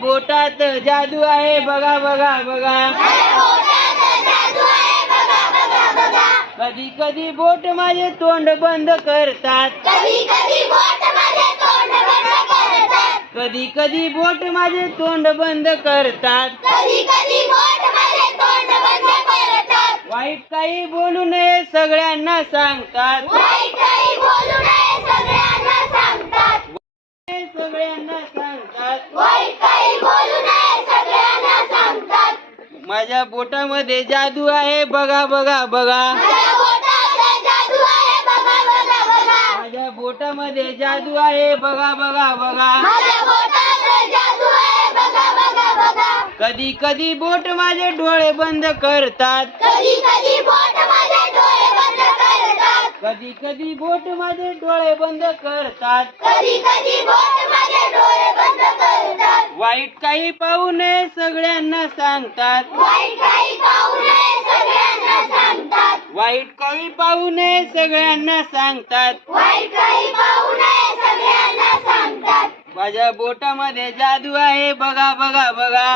बोटात जादू आहे बघा बघा बघा. कधी कधी बोट माझे तोंड बंद करतात. कधी कधी बोट माझे तोंड बंद करतात. वाईट काही बोलू नये सगळ्यांना सांगतात. सगळ्यांना सांगतात. माझ्या बोटामध्ये जादू आहे बघा बघा बघा. माझ्या बोटामध्ये जादू आहे बघा बघा बघा. कधी कधी बोट माझे डोळे बंद करतात. कधी कधी बोट माझे डोळे बंद करतात. वाईट काही पाहू नये सगळ्यांना सांगतात. वाईट काही पाहू नये सगळ्यांना सांगतात. माझ्या बोटामध्ये जादू आहे बघा बघा बघा.